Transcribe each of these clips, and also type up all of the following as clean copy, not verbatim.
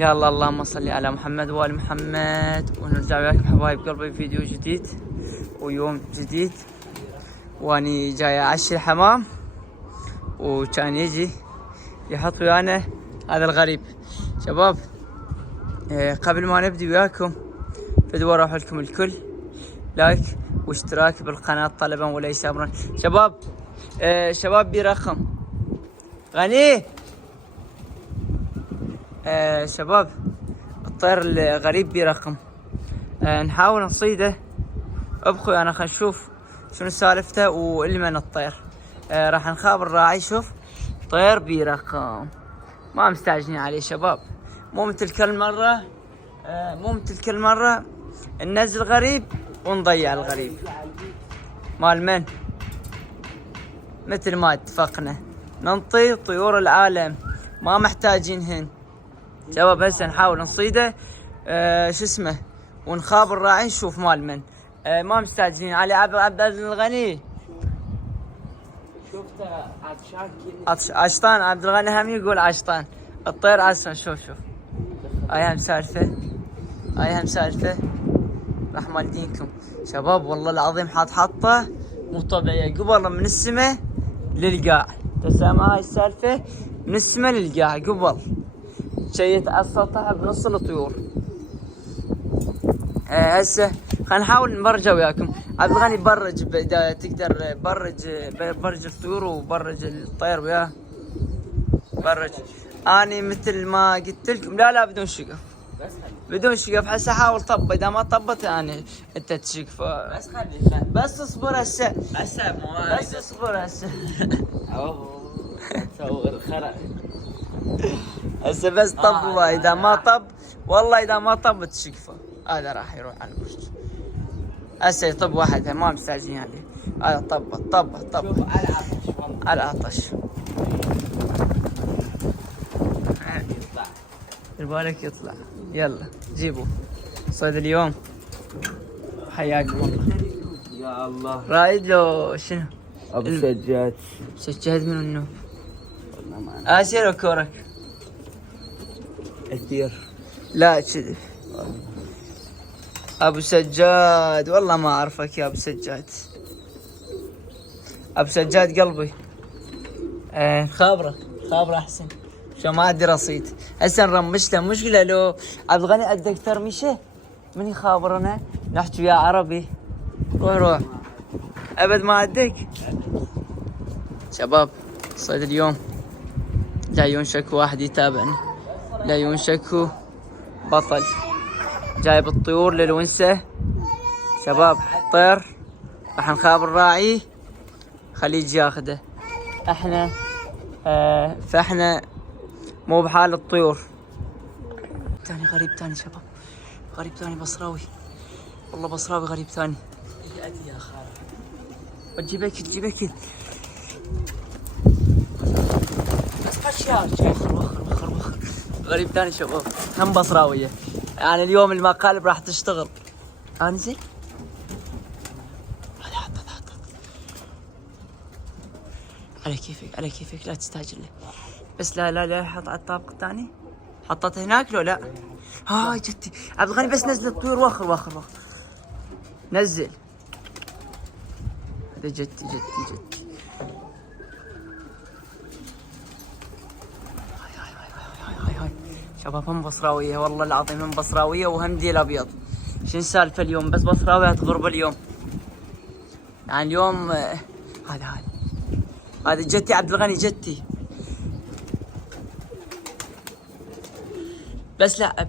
يلا اللهم صل على محمد وآل محمد. ونرجع وياكم حبايب قلبي فيديو جديد ويوم جديد. واني جاي اعشي الحمام وكان يجي يحط ويانا هذا الغريب. شباب قبل ما نبدي وياكم فدوا اروح لكم الكل لايك واشتراك بالقناة طلبا وليس امرا. شباب برقم غني. شباب الطير الغريب برقم نحاول نصيده. ابخوا انا خلينا نشوف شنو سالفته واللي من الطير. راح نخابر الراعي. شوف طير برقم ما مستعجلين عليه شباب. مو مثل كل مرة ننزل غريب ونضيع الغريب مال من. مثل ما اتفقنا ننطي طيور العالم ما محتاجينهن. شباب هسه نحاول نصيده شو اسمه ونخابر الراعي نشوف مال من. ما مستعجلين علي. عبد الغني شفته عطشان عشطان. عبد الغني هم يقول عشطان. الطير عشطان. شوف هاي هم سالفة راح مالدينكم شباب. والله العظيم حاطه مو طبيعية قبل من السماء للقاع. تسمع هاي السالفة من السماء للقاع قبل شيت على السطح بنص الطيور. هسه خلينا نحاول نبرجه وياكم. عبد الغني برج اذا تقدر برج الطيور وبرج الطير وياه. برج اني مثل ما قلت لكم. لا بدون شقف هسه حاول طب. اذا ما طبت يعني انت تشقف. بس اصبر هسه بس اصبر هسه هسه بس طب. اذا ما طب والله اذا ما طب تشقفه. هذا راح يروح على البرج. هسه يطب واحد ما مستعجلين عليه. هذا طب على عطش. بالك يطلع. يلا جيبوا صيد اليوم. حياكم الله. يا الله. رايد لو شنو؟ ابو سجاد من النوب. اسير وكورك كثير. لا كذب. ابو سجاد والله ما اعرفك يا ابو سجاد. ابو سجاد قلبي. خابره احسن. شو ما عندي رصيد. هسه نرمش له مشكله. لو عبد الغني عندك ترميشه من يخابرنا نحكي وياه عربي. روح ابد ما عندك. شباب صيد اليوم لا ينشك واحد يتابعنا. لا ينشك بطل جايب الطيور للونسه. شباب طير راح نخابر الراعي خليه يجي ياخذه. احنا فاحنا مو بحال الطيور. ثاني غريب ثاني شباب. غريب ثاني بصراوي. والله بصراوي غريب ثاني. يا خالد تجيبك بس خشيار. وخر غريب ثاني شباب. هم بصراوية يعني اليوم المقالب راح تشتغل. انزل حط على كيفك لا تستعجل له. بس لا حط على الطابق الثاني. حطته هناك لو لا. هاي جتي عبد الغني. بس نزل الطيور. وخر نزل. هذا جتي هاي شباب هم بصراوية والله العظيم. هم بصراوية وهم ديل ابيض. شنو السالفة اليوم؟ بس بصراوية تغرب اليوم يعني اليوم. هذا جتي عبد الغني جتي. بس لا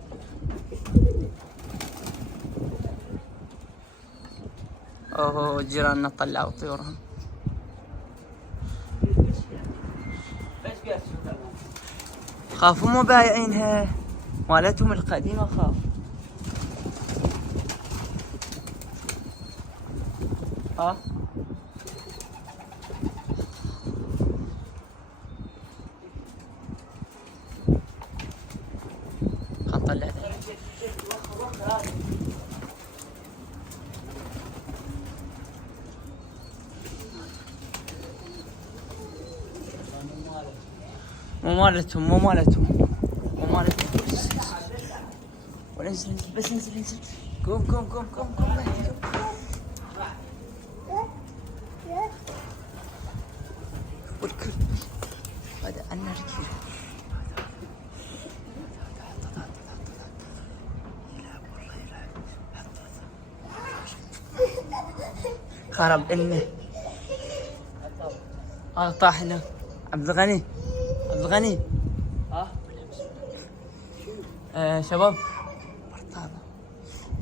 اوه جيراننا طلعوا طيورهم. خافوا مو بايعينها مالتهم القديمة. خاف نطلع مو مالتهم انزل بس انزل. قوم مهدي قوم. والكل هذا أنا ركيل. يلعب والله يلعب. خرب إنه طاح هنا. عبد الغني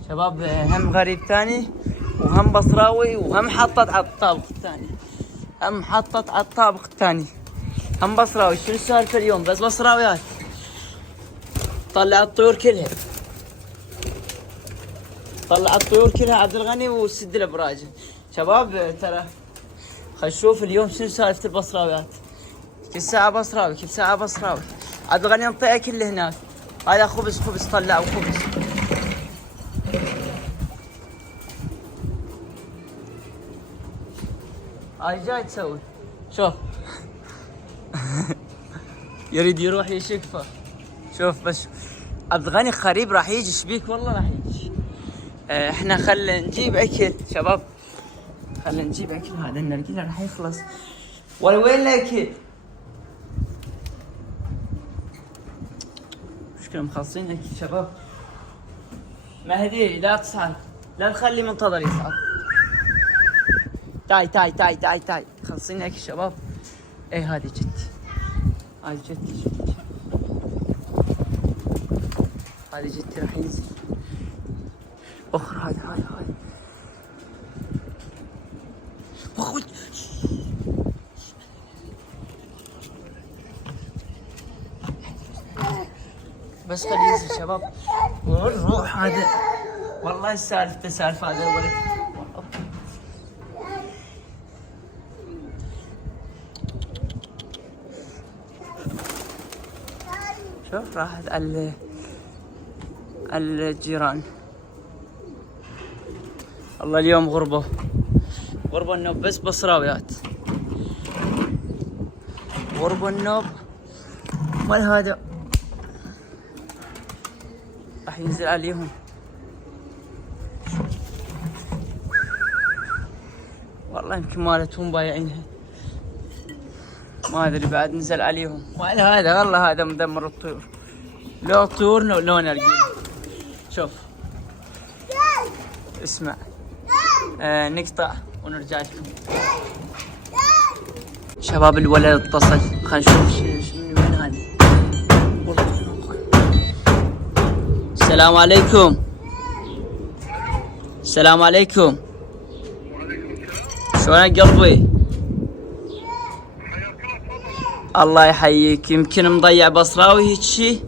شباب هم غريب ثاني وهم بصراوي وهم حطت على الطابق الثاني هم بصراوي. شنو السالفة اليوم؟ بس بصراويات. طلع الطيور كلها عبد الغني وسد الابراج. شباب ترى خل نشوف اليوم شنو سالفة البصراويات. كل ساعة بصراوي. عبد الغني انطيه كله هناك. هذا خبز طلعوا خبز. هاي جاي تسوي شوف. يريد يروح يشكفه. شوف بس عبد الغني قريب راح يجي. شبيك والله راح يجي. احنا خل نجيب اكل شباب. هذا النرجيلة راح يخلص. وين الاكل؟ مشكلة مخلصين اكل شباب. مهدي لا تصعد، لا تخلي منتظر يصعد. تاي خلصين اكل شباب. ايه هذه جدي. هذه جدي راح ينزل. اخر هاي اخوي. بس خليه ينزل شباب ونروح. هذا والله سالفة هذا الولد. شوف راحت الجيران. الله اليوم غربة النوب. بس بصراويات. غربة النوب. وين هذا راح ينزل عليهم. والله يمكن مالتهم بايعينها ما ادري. بعد نزل عليهم. وين هذا؟ والله هذا مدمر الطيور. لو طيور لو نرجيل. شوف اسمع. نقطع ونرجع لكم. شباب الولد اتصل. خلينا نشوف من وين هذه. السلام عليكم. شلونك قلبي؟ الله يحييك. يمكن مضيع بصراوي هيك شي.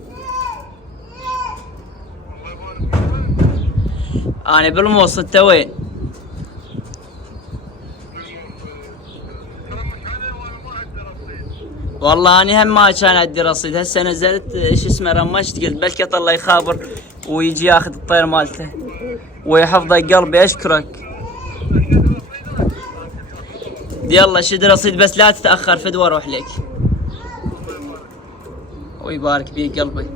انا بالموصل. انت وين؟ والله انا هم ما كان عندي رصيد. هسه نزلت رمشت قلت بلكي الله يخابر ويجي ياخذ الطير مالته ويحفظك قلبي. اشكرك. يلا شد رصيد بس لا تتاخر. فد واروح لك. ويبارك بيك قلبي.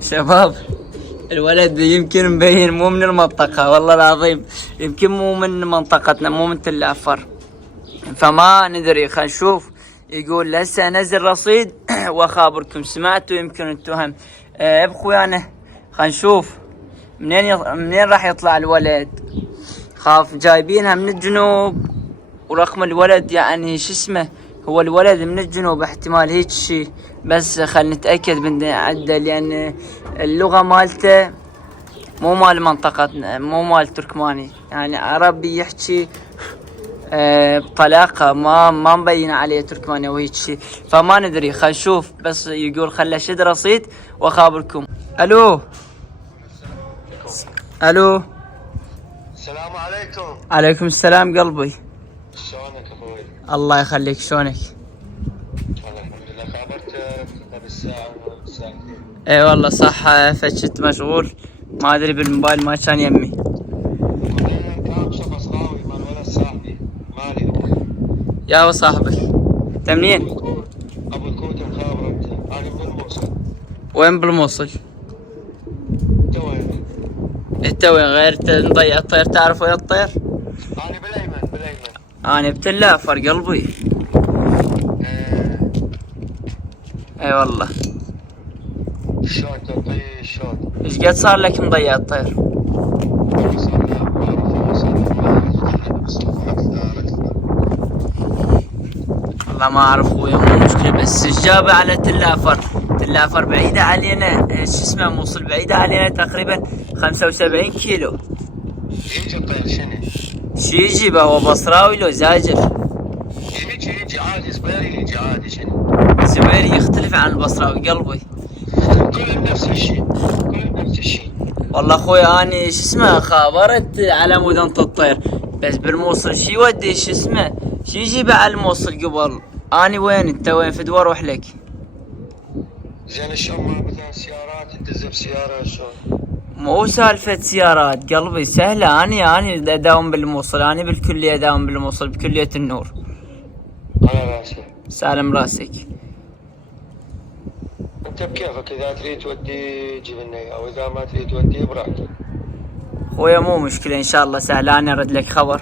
شباب الولد يمكن مبين مو من المنطقة. والله العظيم يمكن مو من منطقتنا، مو من تل عفر. فما ندري. خلينا نشوف. يقول هسه انزل رصيد واخابركم. سمعتوا يمكن انتم هم. ابقوا ويانا. خلينا نشوف منين راح يطلع الولد. خاف جايبينها من الجنوب ورقم الولد يعني هو الولد من الجنوب. احتمال هيك شيء. بس خلينا نتاكد من عده لان اللغه مالته مو مال منطقتنا، مو مال تركماني يعني عربي يحكي بطلاقه ما مبين عليه تركماني وهيك شيء. فما ندري. خلينا نشوف. بس يقول خلى شد رصيد واخابركم. الو. السلام عليكم. عليكم السلام قلبي. شلونك اخوي؟ الله يخليك. شلونك؟ الحمد لله. خابرتك قبل ساعة ساعتين. اي والله صح. فشت مشغول ما ادري بالموبايل ما كان يمي. كان شخص راوي مال ولد صاحبي مالي هو. يا صاحبك انت منين؟ ابو الكوت مخابرته. انا من الموصل. وين بالموصل؟ توين. انت وين غير نضيع الطير؟ تعرف وين الطير؟ انا بالايمن. انا بتلافر قلبي. اي والله. شلون تطير شلون؟ ايش قد صار لك مضيع الطير؟ والله ما اعرف خويا، مو مشكلة، بس الجابة على تلافر بعيدة علينا، شو اسمه، موصل بعيدة علينا تقريبا 75 كيلو. يجي الطير شنو؟ شي يجيبه؟ هو بصراوي لو زاجر؟ يجي عادي، زبيري يجي عادي. شنو؟ زبيري يختلف عن البصراوي قلبي. كلهم نفس الشيء. والله اخوي اني شو اسمه خابرت على مدن الطير، بس بالموصل شي ودي شو اسمه شي يجيبه على الموصل قبل. اني وين انت وين؟ في دور اروح لك. زين شلون مثلا سيارات تدز بسياره شلون؟ مو سالفة سيارات قلبي، سهلة. اني اداوم بالموصل، اني بالكلية اداوم بالموصل بكلية النور. على راسي. سالم راسك. انت بكيفك، اذا تريد تودي جيب لنا اياه، او اذا ما تريد توديه براحتك. خويا مو مشكلة ان شاء الله سهلة، انا ارد لك خبر.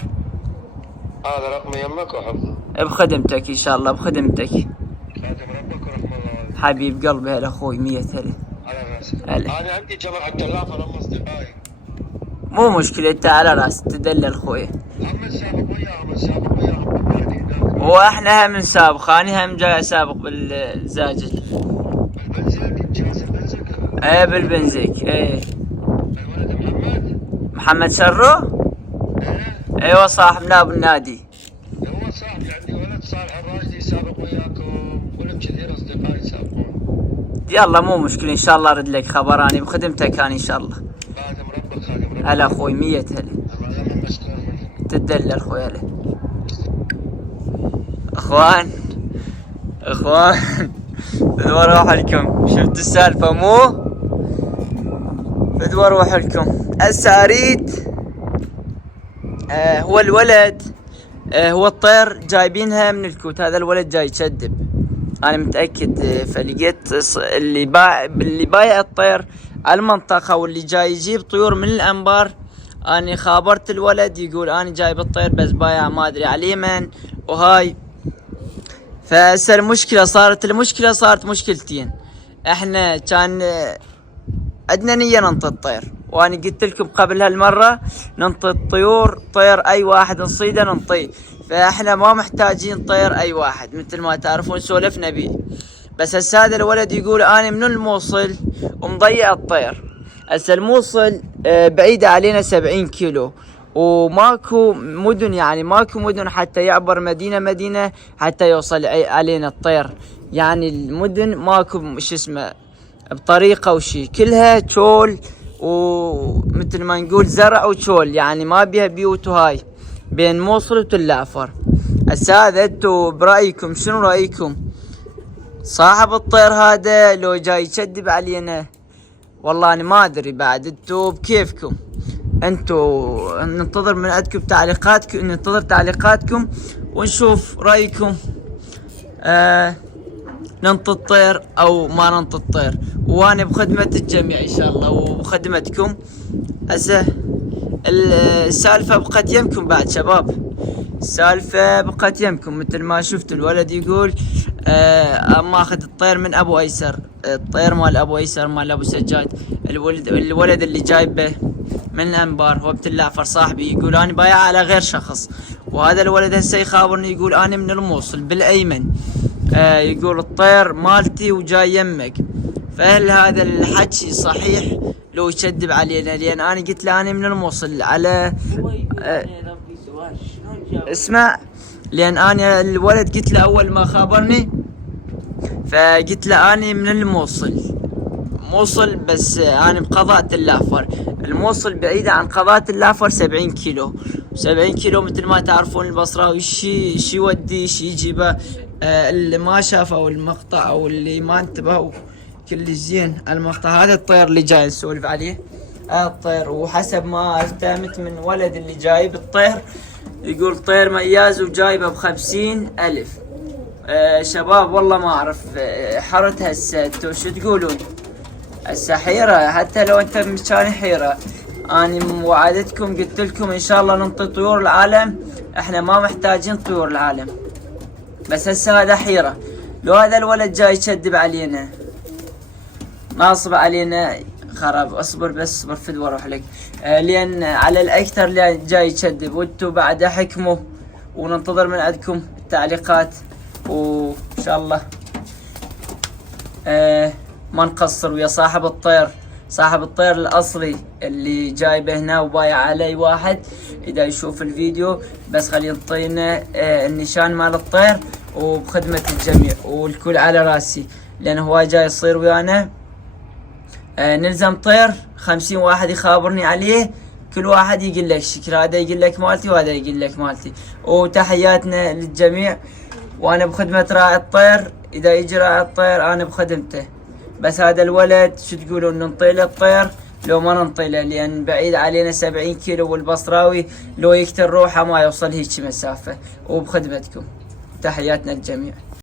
هذا رقمي يمك وحفظه. بخدمتك ان شاء الله، بخدمتك. خادم ربك ورحم الله. حبيب قلبي، هلا اخوي، 100 هلا. على راسي. هلا. انا عندي جماعة تلافة هم اصدقائي. مو مشكلة، انت على راس تدلل خويا. هم نسابق وياهم واحنا هم نسابق، اني هم جاي اسابق بالزاجل. بالبنزك، جاهز البنزك؟ ايه بالبنزيك. ايه. الولد محمد سرو؟ ايه. ايوه صاحبنا بالنادي. هو صاحبي، عندي ولد صالح الراشدي يسابق وياكم، ولد كثير اصدقائي يسابقون. يلا مو مشكلة، ان شاء الله ارد لك خبر، اني بخدمتك اني ان شاء الله. خادم ربك. هلا اخوي، 100 هلا. الله مشكور منك. تدلل اخوي. هلا اخوان بدور اروح لكم. شفت السالفة مو؟ بدور اروح لكم. هسه اريد هو الولد هو الطير جايبينها من الكوت. هذا الولد جاي يكذب، انا متاكد. فلقيت اللي بايع الطير على المنطقه، واللي جاي يجيب طيور من الانبار. اني خابرت الولد يقول اني جايب الطير بس بايع ما ادري على اليمن وهاي. فهسه المشكله صارت مشكلتين. احنا كان عندنا نية ننطي الطير، وانا قلت لكم قبل هالمرة ننطي الطيور، طير اي واحد نصيده ننطيه. فاحنا ما محتاجين طير اي واحد، مثل ما تعرفون سولفنا بيه. بس هسه هذا الولد يقول انا من الموصل ومضيع الطير. هسه الموصل بعيدة علينا 70 كيلو، وماكو مدن، يعني ماكو مدن حتى يعبر مدينة حتى يوصل علينا الطير. يعني المدن ماكو شو اسمه بطريقة وشي، كلها تشول، ومثل ما نقول زرع وتشول، يعني ما بيها بيوت وهاي، بين موصل وتلافر. هسه هذا انتو برأيكم شنو رأيكم؟ صاحب الطير هذا لو جاي يكذب علينا؟ والله انا ما ادري بعد، انتو بكيفكم. انتو ننتظر من عندكم تعليقاتكم، ننتظر تعليقاتكم ونشوف رأيكم. ننطي الطير او ما ننطي الطير، وانا بخدمة الجميع ان شاء الله وبخدمتكم. هسه السالفة بقت يمكم بعد شباب، السالفة بقت يمكم. مثل ما شفت الولد يقول ماخذ الطير من ابو ايسر، الطير مال ابو ايسر مال ابو سجاد. الولد اللي جايبه من الانبار هو بتلافر صاحبي، يقول انا بايع على غير شخص. وهذا الولد هسه يخابرني يقول انا من الموصل بالايمن، يقول الطير مالتي وجاي يمك. فهل هذا الحكي صحيح لو يكذب علينا؟ لان انا قلت له انا من الموصل على اسمع، لان انا الولد قلت له اول ما خابرني، فقلت له انا من الموصل موصل، بس انا بقضاء تلافر. الموصل بعيدة عن قضاء تلافر 70 كيلو. 70 كيلو مثل ما تعرفون البصراوي شي يودي شي يجيبه. اللي ما شافوا المقطع او اللي ما انتبهوا كل زين على المقطع، هذا الطير اللي جاي نسولف عليه. هذا الطير، وحسب ما فهمت من ولد اللي جايب الطير يقول طير مياز وجايبه ب50,000. شباب والله ما اعرف حرت هسه، انتو شو تقولون؟ هسه حيرة، حتى لو انت مكاني حيرة. اني وعدتكم قلت لكم ان شاء الله ننطي طيور العالم، احنا ما محتاجين طيور العالم. بس هسه هذا حيرة، لو هذا الولد جاي يكذب علينا ناصب علينا خراب. اصبر بس اصبر فد واروح لك. لان على الاكثر لان جاي يكذب، وانتم بعد احكموا وننتظر من عندكم التعليقات، وان شاء الله ما نقصر ويا صاحب الطير. صاحب الطير الاصلي اللي جايبه هنا وبايع علي واحد، اذا يشوف الفيديو بس خلي يعطينا النشان مال الطير وبخدمة الجميع، والكل على راسي. لان هو جاي يصير ويانا نلزم طير 50 واحد يخابرني عليه، كل واحد يقول لك شكرا، هذا يقول لك مالتي وهذا يقول لك مالتي. وتحياتنا للجميع، وانا بخدمة راعي الطير. اذا يجي راعي الطير انا بخدمته. بس هذا الولد شو تقولون، ننطي له الطير لو ما ننطي له؟ لان بعيد علينا 70 كيلو، والبصراوي لو يقتل روحه ما يوصل هيك مسافة. وبخدمتكم، تحياتنا للجميع.